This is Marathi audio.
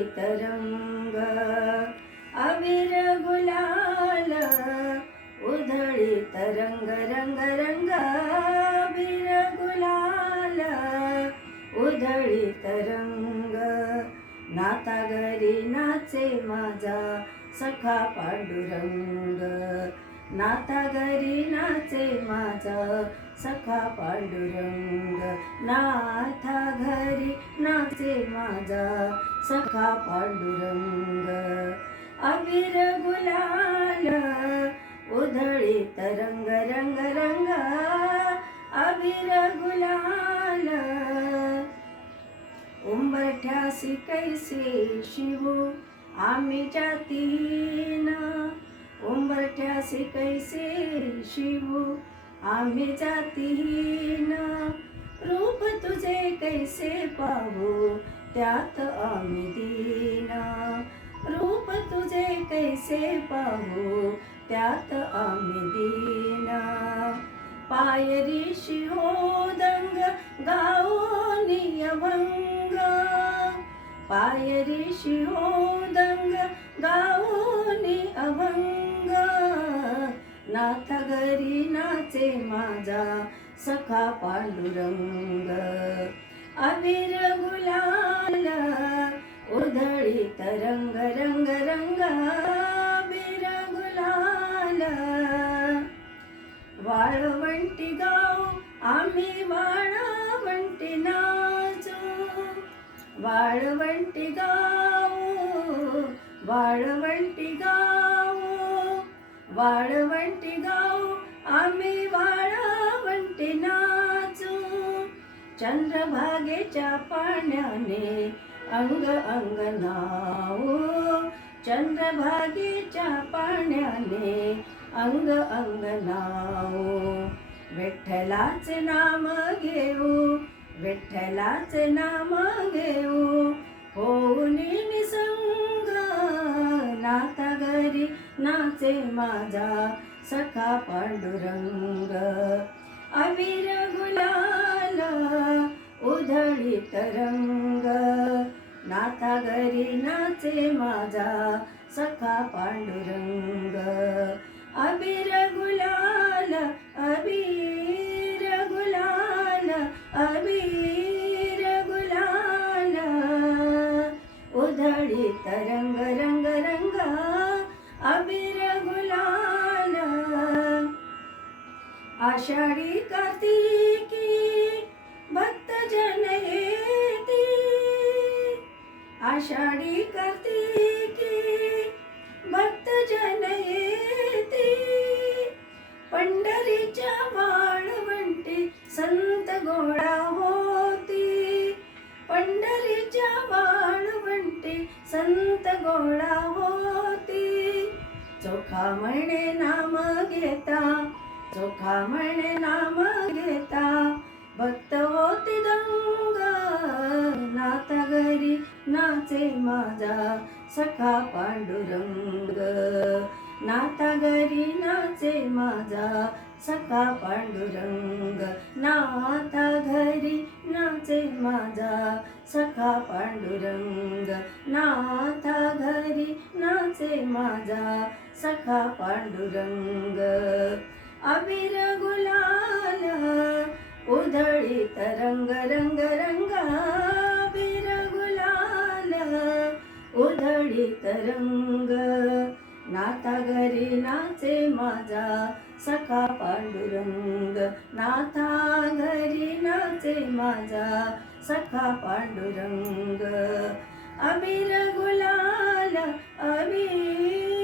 उधळीत रंग अबीर गुलाल उधळीत रंग रंग रंग अबीर गुलाल उधळीत रंग नाता घरी नाचे माझा सखा पांडुरंग नाता घरी नाचे माझा सखा पांडुरंग नाथा घरी नाचे माझा सखा पांडुरंग अबीर गुलाल उधळीत रंग रंग रंग अबीर गुलाल उंबरठ्यासी कैसे शिवू आम्ही जातीन उंबरठ्यासी कैसे शिवू आम्ही जातीन रूप तुझे कैसे पाहू त्यात आम्ही दीन रूप तुझे कैसे पाहू त्यात आम्ही दीन पायरीशी ओदंग गाओनी अभंग पायरीशी ओदंग गाओनी अभंग नाथ घरी नाचे माझा सखा पांडुरंग अबीर गुलाल उधळीत रंग रंग रंग अबीर गुलाल वाळवंटी गाव आम्ही वाळवंटी नाचू वाळवंटी गाव वाळवंटी गाव वाळवंटी गाव आम्ही वाळवंटी नाचू चंद्रभागेच्या पाण्याने अंग अंग नावू चंद्रभागेच्या पाण्याने अंग अंग नावू विठ्ठलाचे नाम घेऊ विठ्ठलाचे नाम घेऊ होऊन निसंग नाता घरी नाचे माझा सखा पांडुरंग अबीर गुलाल उधळीत रंग नाता घरी नाचे माझा सखा पांडुरंग अबीर गुलाल अबीर गुलाल अबीर गुलाल उधळीत रंग रंग रंग अबीर गुलाल आषाढी कार्तिकी भक्त जन येती आषाढी कार्तिकी भक्त जन येती पंढरीच्या वाळवंटी संत गोळा होती पंढरीच्या वाळवंटी संत गोळा होती चोखा म्हणे नाम घेता चोखा म्हणे नाम घेता भक्त होती दंग नाता घरी नाचे माझा सखा पांडुरंग नाता घरी नाचे माझा सखा पांडुरंग नाता घरी नाचे माझा सखा पांडुरंग नाता घरी नाचे माझा सखा पांडुरंग अबीर गुलाल उधळीत रंग रंग रंग अबीर गुलाल उधळीत रंग नाता घरी नाचे माझा सखा पांडुरंग नाता घरी नाचे माझा सखा पांडुरंग अबीर गुलाल अबीर